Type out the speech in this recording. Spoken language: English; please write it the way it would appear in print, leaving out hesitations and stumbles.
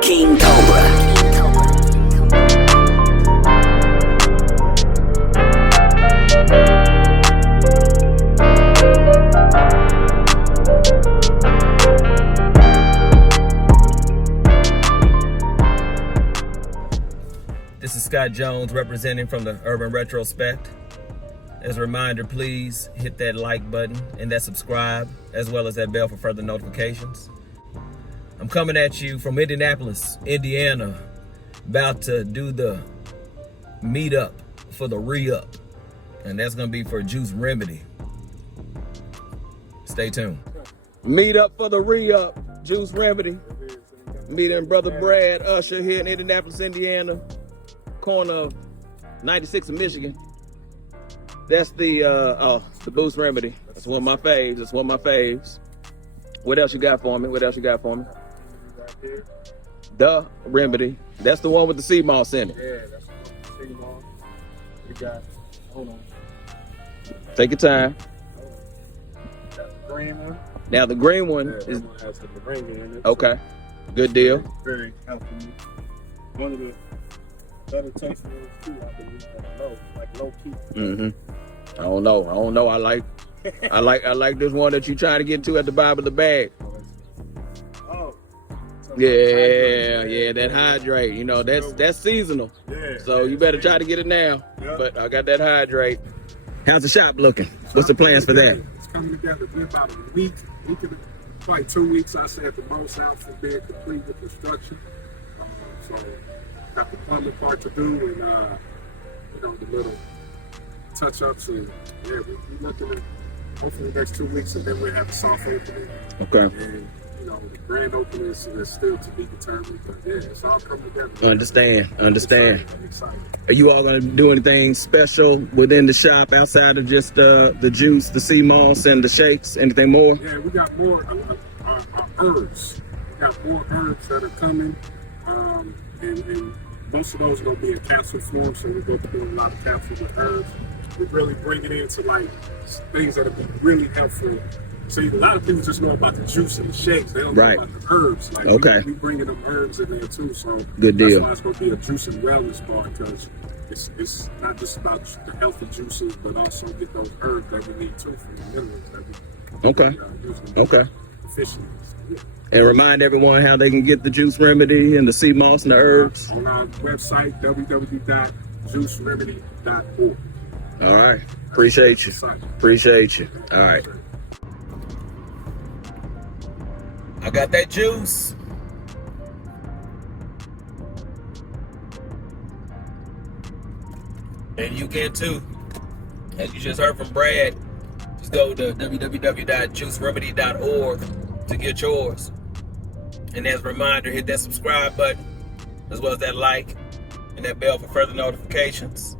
King Cobra. This is Scott Jones representing from the Urban Retrospect. As a reminder, please hit that like button and that subscribe, as well as that bell for further notifications. I'm coming at you from Indianapolis, Indiana, about to do the meetup for the ReUP, and that's gonna be for Juice Remedy. Stay tuned. Meetup for the ReUP, Juice Remedy. Meeting Brother Brad Usher here in Indianapolis, Indiana, corner of 96 in Michigan. That's the Boost Remedy. That's one of my faves. That's one of my faves. What else you got for me? What else you got for me? The Remedy. That's the one with the sea moss in it. Yeah, that's the one with the sea moss. We got, hold on. Take your time. That's the green one. Now the green one Yeah, is that one has the green in it. okay. Good deal. Very healthy. One of the better tasting ones too, I believe. Like low key. I don't know. I like this one that you trying to get to at the bottom of the bag. Oh. Yeah, that hydrate. You know, that's seasonal. Yeah. So you better try to get it now. Yeah. But I got that hydrate. How's the shop looking? What's the plans for that? It's coming together. It's been about a week and probably 2 weeks, I say, at the most out for being complete with construction. So got the plumbing part to do and the little touch-ups, and yeah, we're looking at hopefully the next 2 weeks, and then we'll have a soft opening. Okay. And the grand opening is still to be determined, but yeah, it's all coming together. Understand. I'm excited. Are you all gonna do anything special within the shop outside of just the juice, the sea moss, and the shakes? Anything more? Yeah, we got more our herbs. We got more herbs that are coming, and most of those are gonna be in capsule form, so we're gonna be doing a lot of capsules with herbs. We really bring it into like things that'll be really helpful. See, a lot of people just know about the juice and the shakes. They don't know about the herbs. Like we bringing them herbs in there too. So good deal. That's why it's gonna be a juice and wellness bar, because it's not just about the healthy juices, but also get those herbs that we need too for the minerals that we efficiently. So, yeah. And remind everyone how they can get the Juice Remedy and the sea moss and the herbs. On our website, www.juiceremedy.org. All right. Appreciate you. All right. I got that juice. And you can too. As you just heard from Brad, just go to www.juiceremedy.org to get yours. And as a reminder, hit that subscribe button, as well as that like and that bell for further notifications.